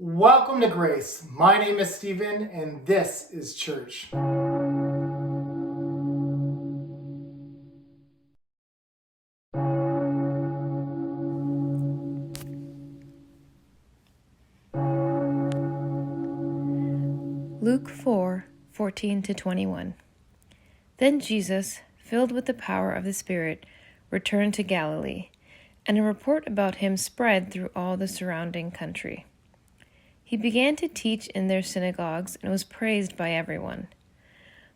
Welcome to Grace. My name is Stephen, and this is church. Luke 4:14-21. Then Jesus, filled with the power of the Spirit, returned to Galilee, and a report about him spread through all the surrounding country. He began to teach in their synagogues and was praised by everyone.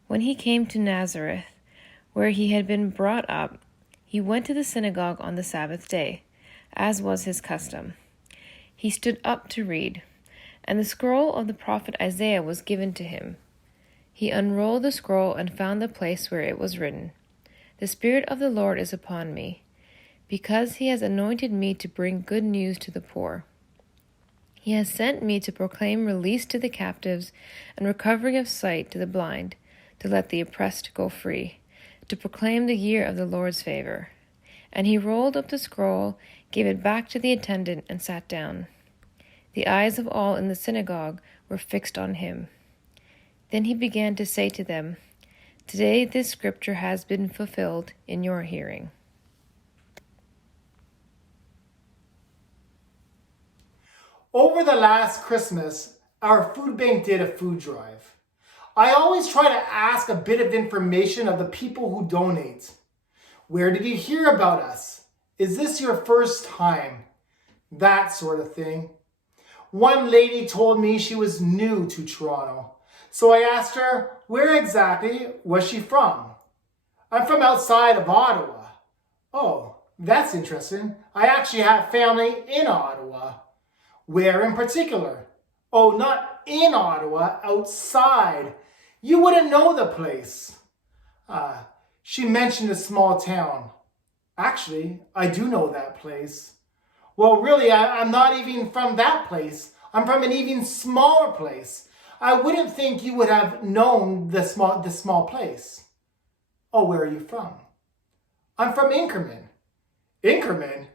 When he came to Nazareth, where he had been brought up, he went to the synagogue on the Sabbath day, as was his custom. He stood up to read, and the scroll of the prophet Isaiah was given to him. He unrolled the scroll and found the place where it was written, "The Spirit of the Lord is upon me, because he has anointed me to bring good news to the poor. He has sent me to proclaim release to the captives and recovery of sight to the blind, to let the oppressed go free, to proclaim the year of the Lord's favor." And he rolled up the scroll, gave it back to the attendant, and sat down. The eyes of all in the synagogue were fixed on him. Then he began to say to them, "Today this scripture has been fulfilled in your hearing." Over the last Christmas, our food bank did a food drive. I always try to ask a bit of information of the people who donate. Where did you hear about us? Is this your first time? That sort of thing. One lady told me she was new to Toronto, so I asked her where exactly was she from. "I'm from outside of Ottawa." "Oh, that's interesting. I actually have family in Ottawa." "Where in particular?" "Oh, not in Ottawa, outside. You wouldn't know the place." She mentioned a small town. "Actually, I do know that place." "Well, really, I'm not even from that place. I'm from an even smaller place. I wouldn't think you would have known this small place." "Oh, where are you from?" "I'm from Inkerman." "Inkerman?"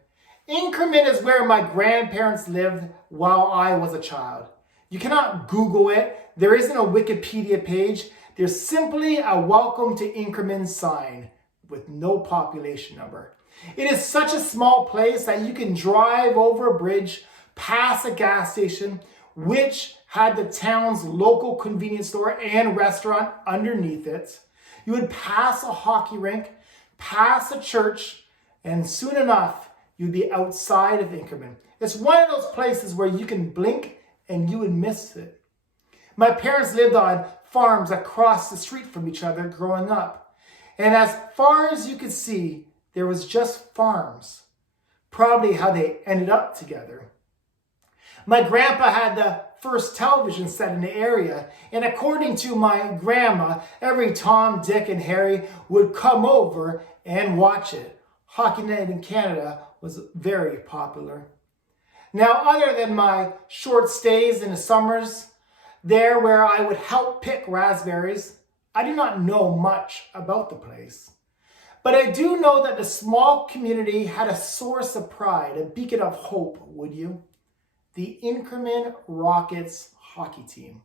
"Inkerman is where my grandparents lived while I was a child. You cannot Google it. There isn't a Wikipedia page. There's simply a welcome to Inkerman sign with no population number. It is such a small place that you can drive over a bridge, past a gas station, which had the town's local convenience store and restaurant underneath it. You would pass a hockey rink, pass a church, and soon enough, you'd be outside of Inkerman. It's one of those places where you can blink and you would miss it. My parents lived on farms across the street from each other growing up. And as far as you could see, there was just farms. Probably how they ended up together. My grandpa had the first television set in the area, and according to my grandma, every Tom, Dick, and Harry would come over and watch it. Hockey night in Canada was very popular. Now, other than my short stays in the summers, there where I would help pick raspberries, I do not know much about the place. But I do know that the small community had a source of pride, a beacon of hope, would you? The Inkerman Rockets hockey team.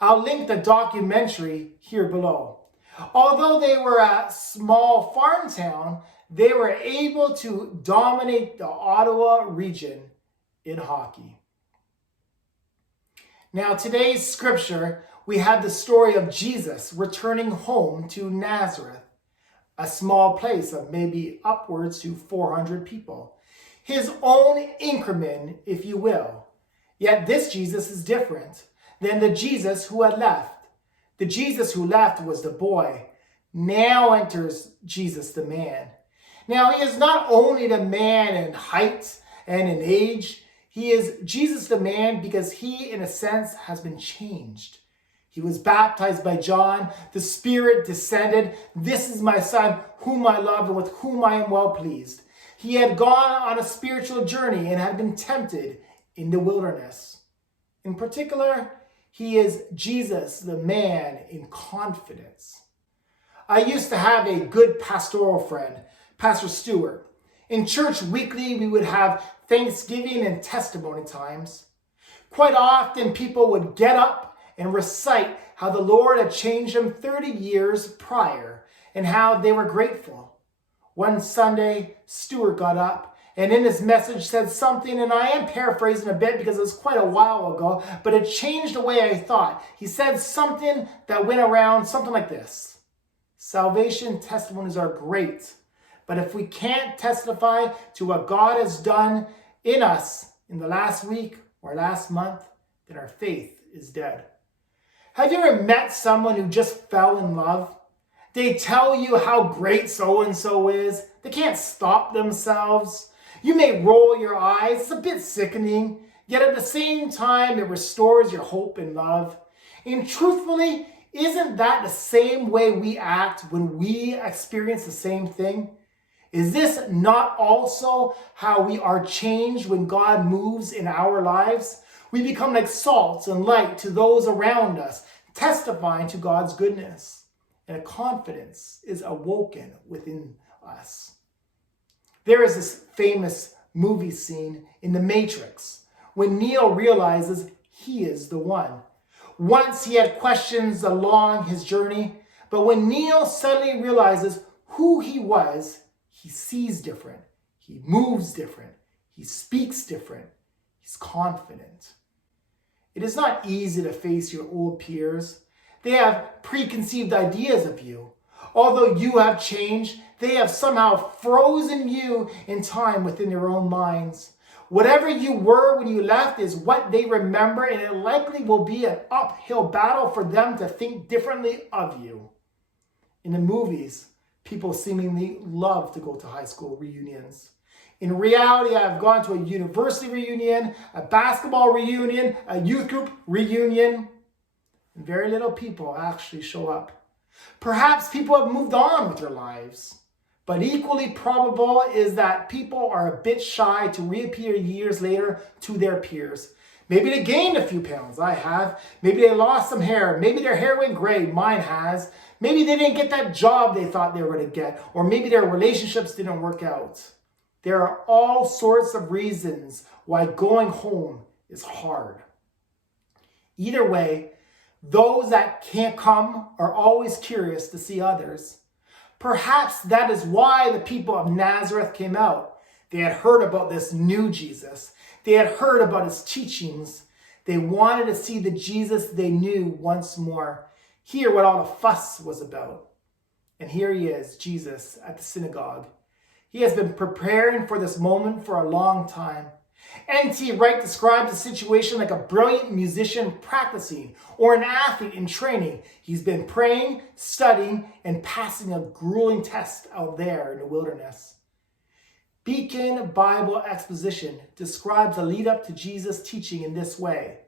I'll link the documentary here below. Although they were a small farm town, they were able to dominate the Ottawa region in hockey. Now, today's scripture, we have the story of Jesus returning home to Nazareth, a small place of maybe upwards to 400 people. His own Inkerman, if you will. Yet this Jesus is different than the Jesus who had left. The Jesus who left was the boy. Now enters Jesus the man. Now, he is not only the man in height and in age, he is Jesus the man because he, in a sense, has been changed. He was baptized by John. The Spirit descended. "This is my Son, whom I love and with whom I am well pleased." He had gone on a spiritual journey and had been tempted in the wilderness. In particular, he is Jesus, the man in confidence. I used to have a good pastoral friend, Pastor Stewart. In church weekly, we would have Thanksgiving and testimony times. Quite often, people would get up and recite how the Lord had changed them 30 years prior and how they were grateful. One Sunday, Stuart got up and in his message said something, and I am paraphrasing a bit because it was quite a while ago, but it changed the way I thought. He said something that went around something like this: salvation testimonies are great, but if we can't testify to what God has done in us in the last week or last month, then our faith is dead. Have you ever met someone who just fell in love? They tell you how great so-and-so is. They can't stop themselves. You may roll your eyes. It's a bit sickening. Yet at the same time, it restores your hope and love. And truthfully, isn't that the same way we act when we experience the same thing? Is this not also how we are changed when God moves in our lives? We become like salt and light to those around us, testifying to God's goodness. And a confidence is awoken within us. There is this famous movie scene in The Matrix when Neo realizes he is the one. Once he had questions along his journey, but when Neo suddenly realizes who he was, he sees different, he moves different, he speaks different, he's confident. It is not easy to face your old peers. They have preconceived ideas of you. Although you have changed, they have somehow frozen you in time within their own minds. Whatever you were when you left is what they remember, and it likely will be an uphill battle for them to think differently of you. In the movies, people seemingly love to go to high school reunions. In reality, I've gone to a university reunion, a basketball reunion, a youth group reunion, and very little people actually show up. Perhaps people have moved on with their lives, but equally probable is that people are a bit shy to reappear years later to their peers. Maybe they gained a few pounds, I have. Maybe they lost some hair. Maybe their hair went gray, mine has. Maybe they didn't get that job they thought they were going to get, or maybe their relationships didn't work out. There are all sorts of reasons why going home is hard. Either way, those that can't come are always curious to see others. Perhaps that is why the people of Nazareth came out. They had heard about this new Jesus. They had heard about his teachings. They wanted to see the Jesus they knew once more, hear what all the fuss was about. And here he is, Jesus, at the synagogue. He has been preparing for this moment for a long time. N.T. Wright describes the situation like a brilliant musician practicing or an athlete in training. He's been praying, studying, and passing a grueling test out there in the wilderness. Beacon Bible Exposition describes the lead up to Jesus' teaching in this way.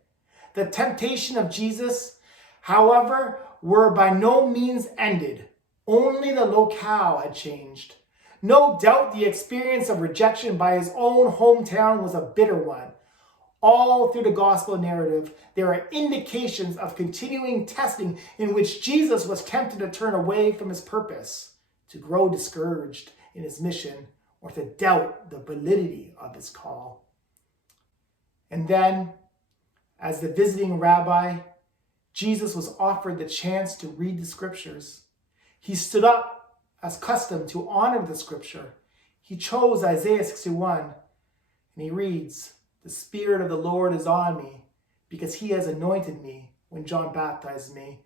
The temptation of Jesus, however, were by no means ended. Only the locale had changed. No doubt the experience of rejection by his own hometown was a bitter one. All through the gospel narrative, there are indications of continuing testing in which Jesus was tempted to turn away from his purpose, to grow discouraged in his mission, or to doubt the validity of his call. And then, as the visiting rabbi, Jesus was offered the chance to read the scriptures. He stood up as custom to honor the scripture. He chose Isaiah 61, and he reads, "The Spirit of the Lord is on me, because he has anointed me," when John baptized me,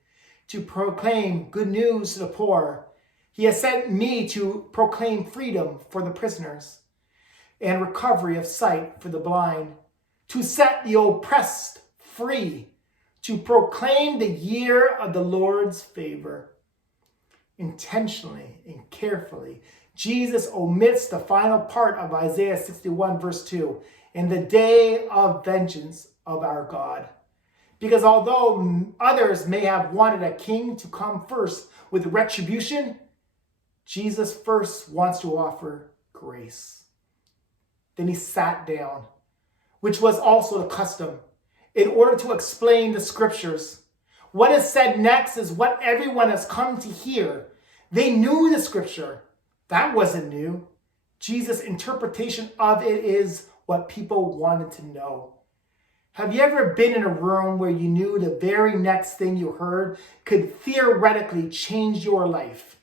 "to proclaim good news to the poor. He has sent me to proclaim freedom for the prisoners and recovery of sight for the blind, to set the oppressed free, to proclaim the year of the Lord's favor." Intentionally and carefully, Jesus omits the final part of Isaiah 61 verse 2, "in the day of vengeance of our God." Because although others may have wanted a king to come first with retribution, Jesus first wants to offer grace. Then he sat down, which was also the custom, in order to explain the scriptures. What is said next is what everyone has come to hear. They knew the scripture. That wasn't new. Jesus' interpretation of it is what people wanted to know. Have you ever been in a room where you knew the very next thing you heard could theoretically change your life?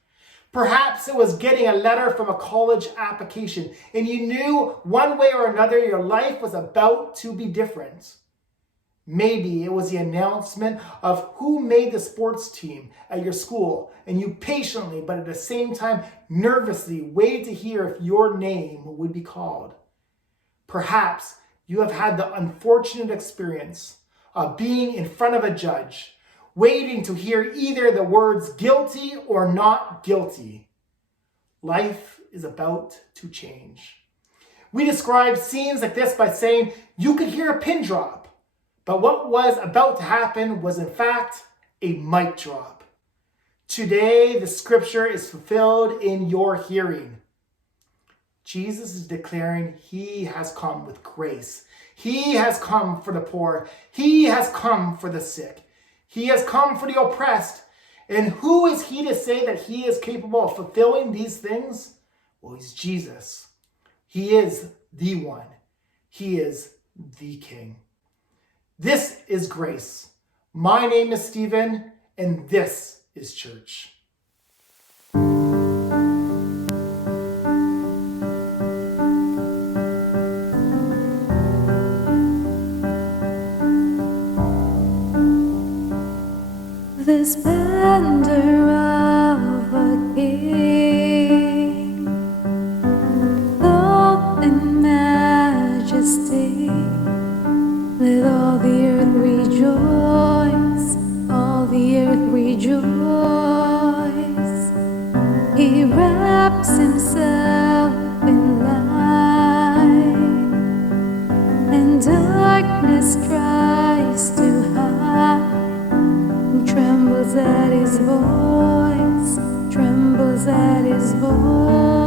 Perhaps it was getting a letter from a college application, and you knew one way or another your life was about to be different. Maybe it was the announcement of who made the sports team at your school, and you patiently, but at the same time nervously, waited to hear if your name would be called. Perhaps you have had the unfortunate experience of being in front of a judge, waiting to hear either the words guilty or not guilty. Life is about to change. We describe scenes like this by saying you could hear a pin drop. But what was about to happen was in fact a mic drop. Today, the scripture is fulfilled in your hearing. Jesus is declaring he has come with grace. He has come for the poor. He has come for the sick. He has come for the oppressed. And who is he to say that he is capable of fulfilling these things? Well, he's Jesus. He is the one. He is the King. This is Grace. My name is Stephen, and this is church. The splendor of a king, clothed in majesty, let all the earth rejoice, all the earth rejoice. He wraps himself in light, and darkness tries to hide. Trembles at his voice, trembles at his voice.